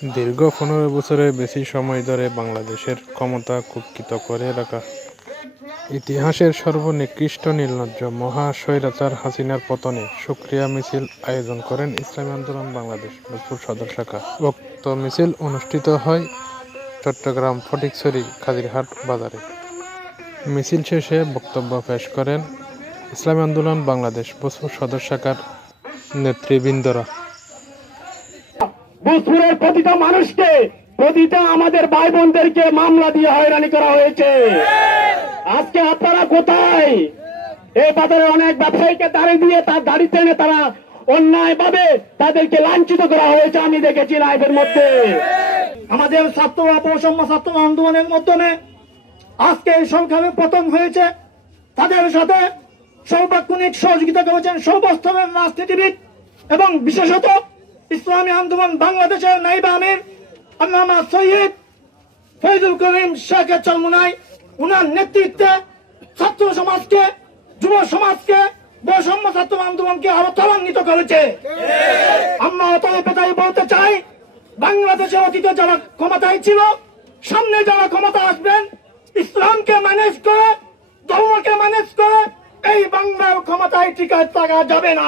দীর্ঘ পনেরো বছরের বেশি সময় ধরে বাংলাদেশের ক্ষমতা কুক্ষিত করে রাখা। ইতিহাসের সর্বনিকৃষ্ট নির্লজ্জ মহা স্বৈরাচার হাসিনার পতনে সুক্রিয়া মিছিল আয়োজন করেন ইসলামী আন্দোলন বাংলাদেশ ভোজপুর সদর শাখা। উক্ত মিছিল অনুষ্ঠিত হয় চট্টগ্রাম ফটিকছড়ি খাদিরহাট বাজারে। মিছিল শেষে বক্তব্য পেশ করেন ইসলামী আন্দোলন বাংলাদেশ ভোজপুর সদর শাখার নেতৃবৃন্দরা। ভোজপুরের প্রতিটা মানুষকে, প্রতিটা আমাদের ভাই বোনদেরকে মামলা দিয়ে হয়রানি করা হয়েছে। আজকে আপনারা কোথায়? এই বাজারে অনেক ব্যবসায়ীকে দাঁড়ি দিয়ে তার দাড়ি টেনে তারা অন্যায় ভাবে তাদেরকে লাঞ্ছিত করা হয়েছে, আমি দেখেছি লাইভের মধ্যে। আমাদের ছাত্র অপসম্য ছাত্র আন্দোলনের মাধ্যমে আজকে এই সংখ্যাবে পতন হয়েছে। তাদের সাথে সৌভাগ্যনিক সহযোগিতা করেছেন সর্বস্তরের রাজনীতিবিদ এবং বিশেষত ইসলামী আন্দোলন বাংলাদেশের নাইবা আমির আল্লামা সৈয়দ ফৈজুল করিম শেখ চলমুনাই উনার নেতৃত্বে ছাত্র সমাজকে, যুব সমাজকে বৈষম্য ছাত্র আন্দোলনকে আরও ত্বরান্বিত করেছে। আমরা অতএব এটাই বলতে চাই বাংলাদেশে অতীতে যারা ক্ষমতায় ছিল, সামনে যারা ক্ষমতা আসবেন, ইসলামকে ম্যানেজ করে, ধর্মকে ম্যানেজ করে, এই বাংলার ক্ষমতায় টিকা থাকা যাবে না।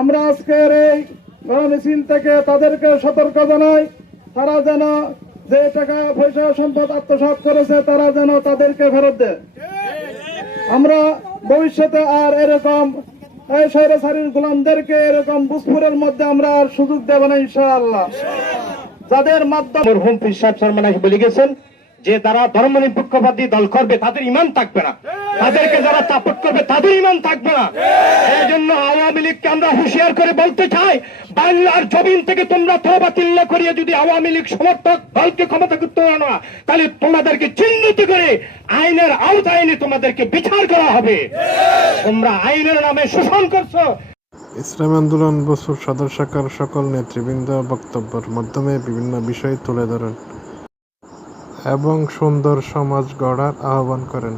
আমরা আজকের এই গণমিছিল থেকে তাদেরকে সতর্ক জানাই, তারা যেন যে টাকা পয়সা সম্পদ আত্মসাৎ করেছে, তারা যেন তাদেরকে ফেরত দেয়। আমরা ভবিষ্যতে আর এরকম গোলামদেরকে এরকম বুসপুরের মধ্যে আমরা আর সুযোগ দেব না, ইনশাআল্লাহ। যাদের মাধ্যমে বলে গেছেন যে তারা ধর্ম নিরপেক্ষবাদী দল করবে, তাদের ইমান থাকবে না। তাদেরকে যারা চাপট করবে, তাদের ইমান থাকবে না। এই জন্য আওয়ামী লীগকে আমরা হুঁশিয়ার করে বলতে চাই, বাংলার জমিন থেকে তোমরা তবা তিল্লা করিয়ে যদি আওয়ামী লীগ সমর্থক দলকে ক্ষমতা করতে পারো না, তাহলে তোমাদেরকে চিহ্নিত করে আইনের আওতায় এনে তোমাদেরকে বিচার করা হবে। তোমরা আইনের নামে শোষণ করছ। ইসলামী আন্দোলন বসুর সদর শাখার সকল নেতৃবৃন্দ বক্তব্যের মাধ্যমে বিভিন্ন বিষয় তুলে ধরেন। এবং সুন্দর সমাজ গড়ার আহ্বান করেন।